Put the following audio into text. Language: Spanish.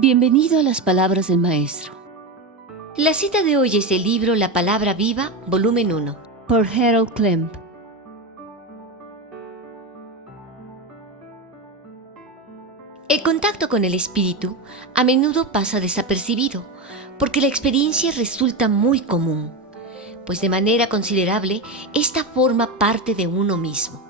Bienvenido a las palabras del Maestro, La cita de hoy es el libro La Palabra Viva, volumen 1. por Harold Klemp. El contacto con el espíritu a menudo pasa desapercibido, porque la experiencia resulta muy común, pues de manera considerable esta forma parte de uno mismo.